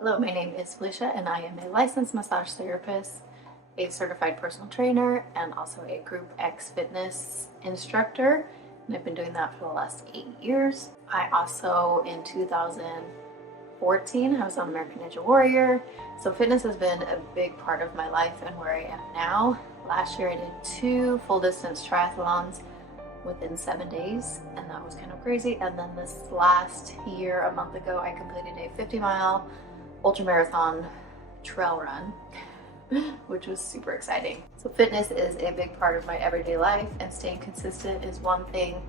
Hello, my name is Felicia and I am a licensed massage therapist, a certified personal trainer, and also a Group X fitness instructor. And I've been doing that for the last 8 years. I also, in 2014, I was on American Ninja Warrior. So fitness has been a big part of my life and where I am now. Last year I did 2 full distance triathlons within 7 days, and that was kind of crazy. And then this last year, a month ago, I completed a 50-mile ultramarathon trail run, which was super exciting. So fitness is a big part of my everyday life, and staying consistent is one thing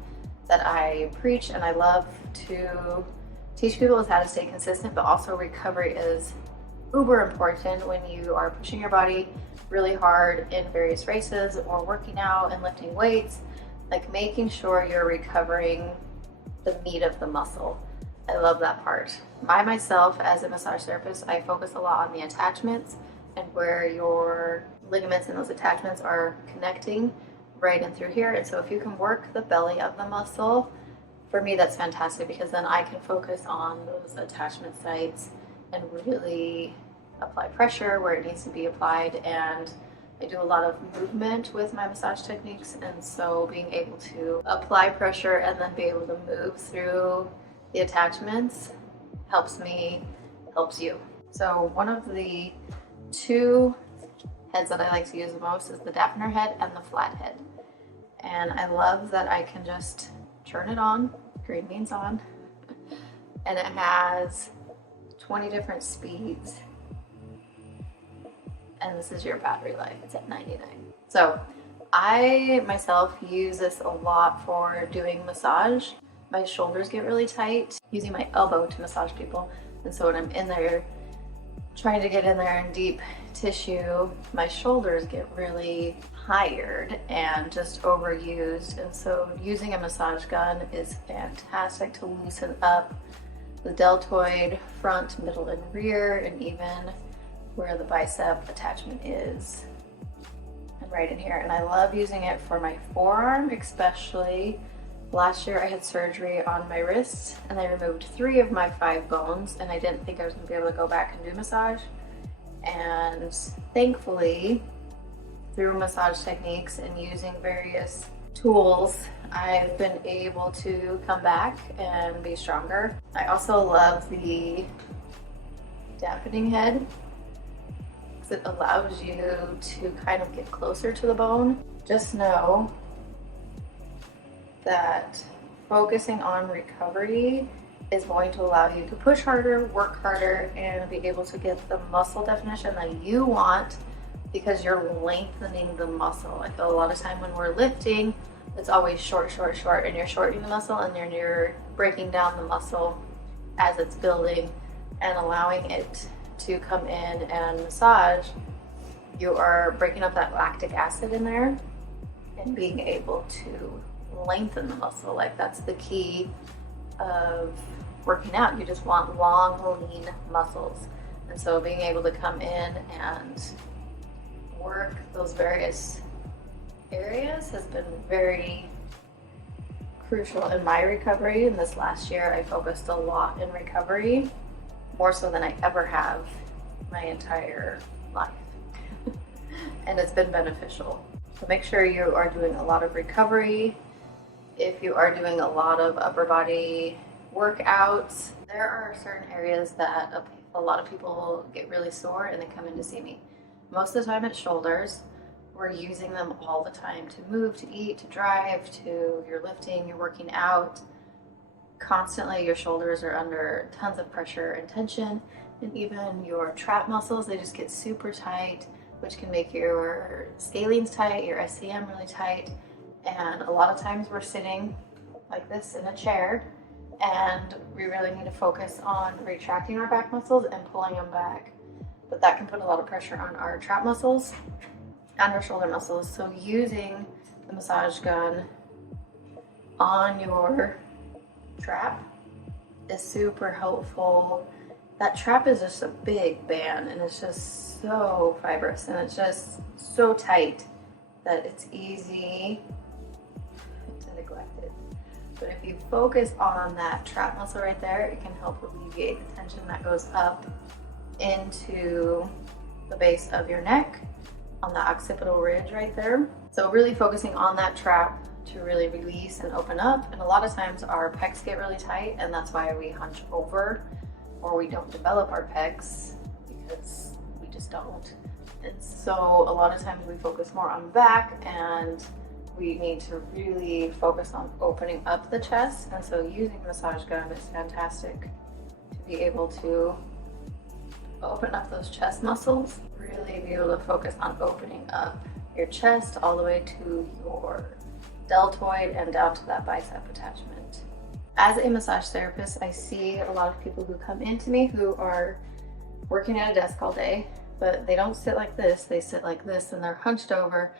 that I preach and I love to teach people, is how to stay consistent, but also recovery is uber important when you are pushing your body really hard in various races or working out and lifting weights, like making sure you're recovering the meat of the muscle. I love that part. I myself, as a massage therapist, I focus a lot on the attachments and where your ligaments and those attachments are connecting right in through here. And so if you can work the belly of the muscle, for me that's fantastic, because then I can focus on those attachment sites and really apply pressure where it needs to be applied. And I do a lot of movement with my massage techniques, and so being able to apply pressure and then be able to move through the attachments helps me, helps you. So one of the 2 heads that I like to use the most is the Daphner head and the flat head. And I love that I can just turn it on, green beans on, and it has 20 different speeds. And this is your battery life, it's at 99. So I myself use this a lot for doing massage. My shoulders get really tight using my elbow to massage people. And so when I'm in there, trying to get in there in deep tissue, my shoulders get really tired and just overused. And so using a massage gun is fantastic to loosen up the deltoid, front, middle, and rear, and even where the bicep attachment is, and right in here. And I love using it for my forearm, especially. Last year I had surgery on my wrist and I removed 3 of my 5 bones, and I didn't think I was going to be able to go back and do massage. And thankfully, through massage techniques and using various tools, I've been able to come back and be stronger. I also love the dampening head, because it allows you to kind of get closer to the bone. Just know that focusing on recovery is going to allow you to push harder, work harder, and be able to get the muscle definition that you want, because you're lengthening the muscle. I feel a lot of time when we're lifting, it's always short, short, short, and you're shortening the muscle, and then you're breaking down the muscle as it's building and allowing it to come in and massage. You are breaking up that lactic acid in there and being able to lengthen the muscle. Like, that's the key of working out. You just want long, lean muscles. And so being able to come in and work those various areas has been very crucial in my recovery. And this last year I focused a lot in recovery, more so than I ever have my entire life. And it's been beneficial. So make sure you are doing a lot of recovery. If you are doing a lot of upper body workouts, there are certain areas that a lot of people get really sore and they come in to see me. Most of the time it's shoulders. We're using them all the time to move, to eat, to drive, to you're lifting, you're working out. Constantly your shoulders are under tons of pressure and tension, and even your trap muscles, they just get super tight, which can make your scalenes tight, your SCM really tight. And a lot of times we're sitting like this in a chair, and we really need to focus on retracting our back muscles and pulling them back. But that can put a lot of pressure on our trap muscles and our shoulder muscles. So using the massage gun on your trap is super helpful. That trap is just a big band, and it's just so fibrous, and it's just so tight that it's easy to neglect it. But if you focus on that trap muscle right there, it can help alleviate the tension that goes up into the base of your neck on the occipital ridge right there. So really focusing on that trap to really release and open up. And a lot of times our pecs get really tight, and that's why we hunch over or we don't develop our pecs, because we just don't. And so a lot of times we focus more on back, and we need to really focus on opening up the chest. And so using a massage gun is fantastic to be able to open up those chest muscles, really be able to focus on opening up your chest all the way to your deltoid and down to that bicep attachment. As a massage therapist, I see a lot of people who come into me who are working at a desk all day, but they don't sit like this, they sit like this, and they're hunched over,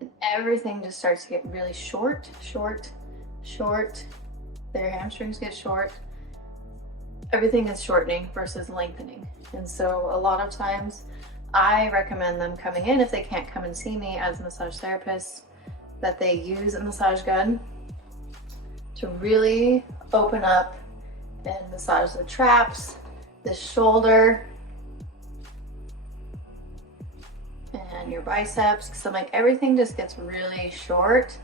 and everything just starts to get really short. Their hamstrings get short. Everything is shortening versus lengthening. And so a lot of times I recommend them coming in, if they can't come and see me as a massage therapist, that they use a massage gun to really open up and massage the traps, the shoulder, and your biceps. So like everything just gets really short.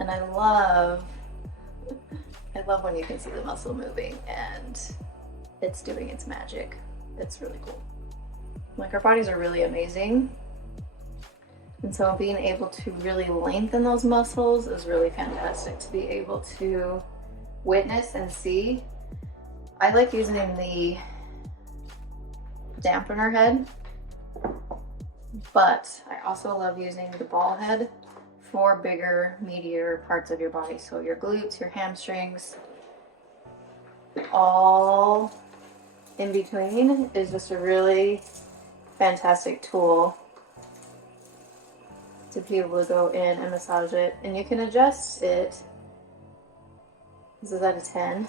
And I love when you can see the muscle moving and it's doing its magic. It's really cool. Like, our bodies are really amazing. And so being able to really lengthen those muscles is really fantastic to be able to witness and see. I like using the dampener head, but I also love using the ball head for bigger, meatier parts of your body. So your glutes, your hamstrings, all in between is just a really fantastic tool to be able to go in and massage it. And you can adjust it. This is at a 10.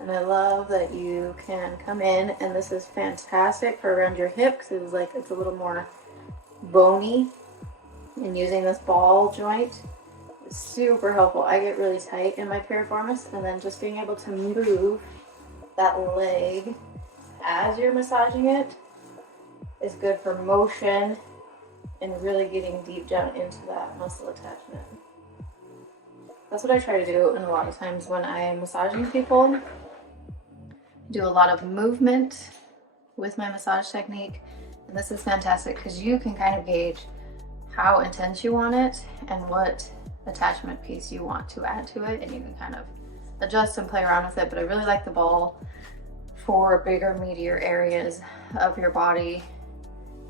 And I love that you can come in, and this is fantastic for around your hip because it's a little more bony. And using this ball joint is super helpful. I get really tight in my piriformis, and then just being able to move that leg as you're massaging it is good for motion and really getting deep down into that muscle attachment. That's what I try to do, and a lot of times when I am massaging people, I do a lot of movement with my massage technique, and this is fantastic because you can kind of gauge how intense you want it and what attachment piece you want to add to it, and you can kind of adjust and play around with it. But I really like the ball for bigger, meatier areas of your body,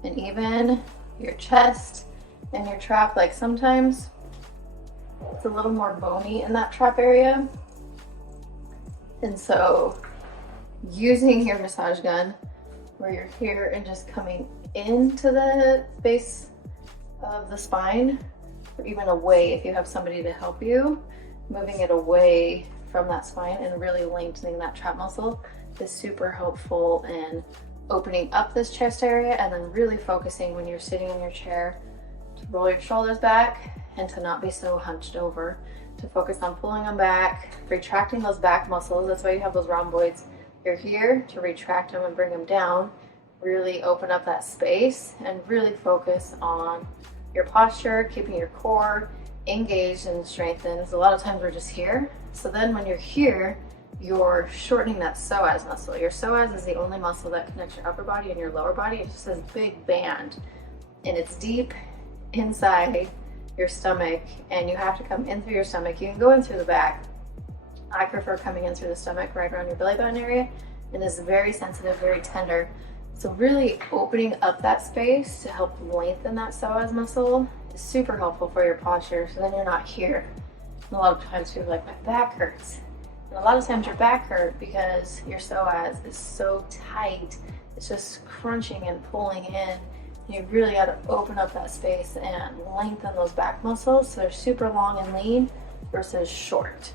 and even your chest and your trap. Like sometimes it's a little more bony in that trap area, and so using your massage gun where you're here and just coming into the base of the spine, or even away if you have somebody to help you, moving it away from that spine and really lengthening that trap muscle is super helpful in opening up this chest area, and then really focusing when you're sitting in your chair to roll your shoulders back and to not be so hunched over, to focus on pulling them back, retracting those back muscles. That's why you have those rhomboids. You're here to retract them and bring them down, really open up that space and really focus on your posture, keeping your core engaged and strengthened. A lot of times we're just here. So then when you're here, you're shortening that psoas muscle. Your psoas is the only muscle that connects your upper body and your lower body. It's just this big band, and it's deep inside your stomach, and you have to come in through your stomach. You can go in through the back. I prefer coming in through the stomach, right around your belly button area, and it's very sensitive, very tender. So really opening up that space to help lengthen that psoas muscle is super helpful for your posture. So then you're not here. And a lot of times people are like, my back hurts. And a lot of times your back hurts because your psoas is so tight. It's just crunching and pulling in. And you really got to open up that space and lengthen those back muscles so they're super long and lean versus short.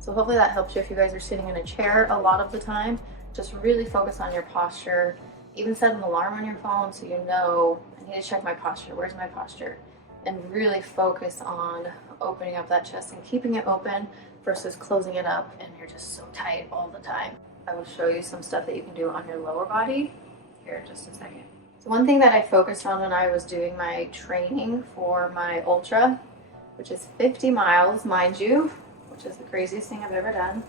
So hopefully that helps you if you guys are sitting in a chair a lot of the time. Just really focus on your posture. Even set an alarm on your phone so you know, I need to check my posture. Where's my posture? And really focus on opening up that chest and keeping it open versus closing it up and you're just so tight all the time. I will show you some stuff that you can do on your lower body here in just a second. So one thing that I focused on when I was doing my training for my ultra, which is 50 miles, mind you, which is the craziest thing I've ever done,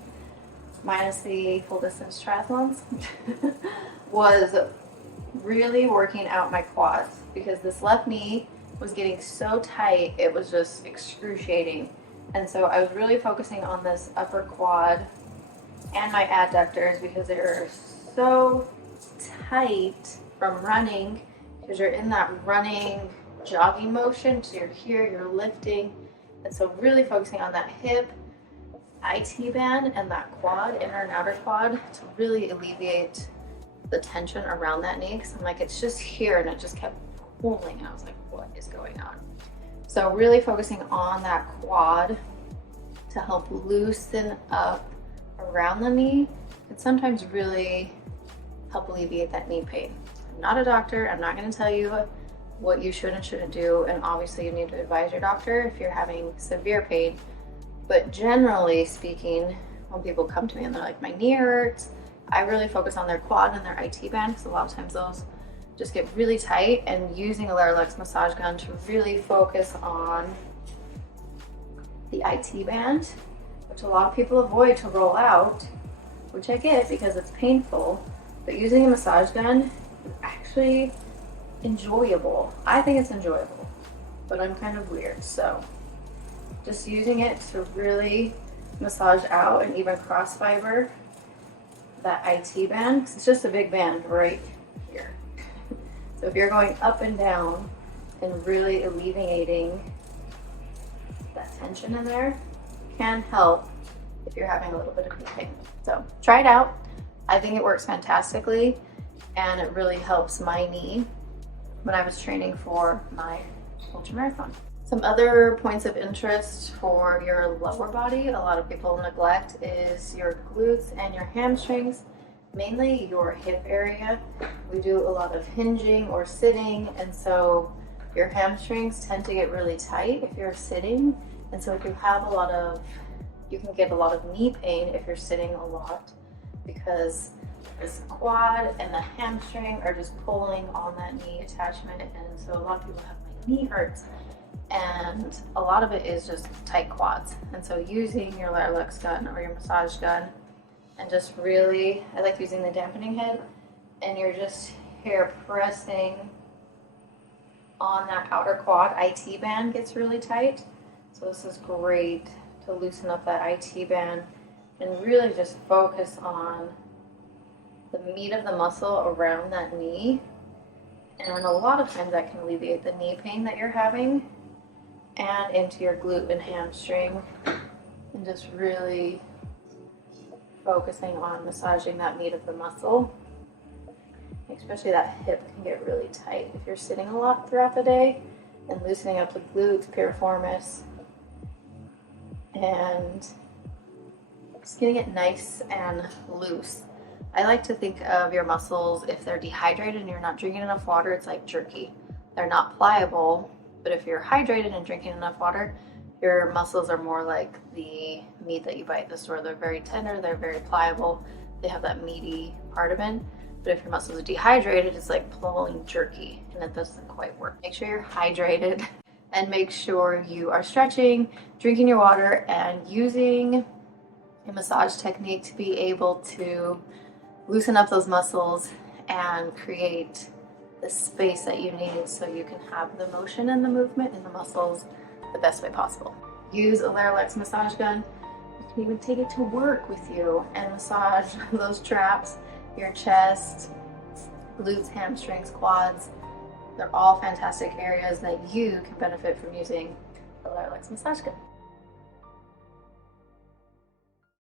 minus the full distance triathlons, was really working out my quads, because this left knee was getting so tight, it was just excruciating. And so I was really focusing on this upper quad and my adductors, because they were so tight from running, because you're in that running jogging motion. So you're here, you're lifting. And so really focusing on that hip, IT band, and that quad, inner and outer quad, to really alleviate the tension around that knee. Because I'm like, it's just here, and it just kept pulling. And I was like, what is going on? So really focusing on that quad to help loosen up around the knee can sometimes really help alleviate that knee pain. I'm not a doctor. I'm not going to tell you what you should and shouldn't do, and obviously you need to advise your doctor if you're having severe pain. But generally speaking, when people come to me and they're like, my knee hurts, I really focus on their quad and their IT band, because a lot of times those just get really tight, and using a Lairlux massage gun to really focus on the IT band, which a lot of people avoid to roll out, which I get because it's painful, but using a massage gun is actually enjoyable. I think it's enjoyable, but I'm kind of weird, so just using it to really massage out and even cross fiber that IT band, because it's just a big band right here. So if you're going up and down and really alleviating that tension in there, can help if you're having a little bit of knee pain. So try it out. I think it works fantastically, and it really helps my knee when I was training for my ultramarathon. Some other points of interest for your lower body a lot of people neglect is your glutes and your hamstrings, mainly your hip area. We do a lot of hinging or sitting, and so your hamstrings tend to get really tight if you're sitting, and so if you have you can get a lot of knee pain if you're sitting a lot, because this quad and the hamstring are just pulling on that knee attachment, and so a lot of people have like knee hurts, and a lot of it is just tight quads. And so using your Lairlux gun or your massage gun, and just really, I like using the dampening head, and you're just here pressing on that outer quad. IT band gets really tight, so this is great to loosen up that IT band and really just focus on the meat of the muscle around that knee. And a lot of times that can alleviate the knee pain that you're having, and into your glute and hamstring, and just really focusing on massaging that meat of the muscle. Especially that hip can get really tight if you're sitting a lot throughout the day, and loosening up the glutes, piriformis, and just getting it nice and loose. I like to think of your muscles, if they're dehydrated and you're not drinking enough water, it's like jerky. They're not pliable, but if you're hydrated and drinking enough water, your muscles are more like the meat that you buy at the store. They're very tender, they're very pliable, they have that meaty part of it. But if your muscles are dehydrated, it's like pulling jerky, and it doesn't quite work. Make sure you're hydrated, and make sure you are stretching, drinking your water, and using a massage technique to be able to loosen up those muscles and create the space that you need so you can have the motion and the movement in the muscles the best way possible. Use a Lairlux massage gun. You can even take it to work with you and massage those traps, your chest, glutes, hamstrings, quads. They're all fantastic areas that you can benefit from using the Lairlux massage gun.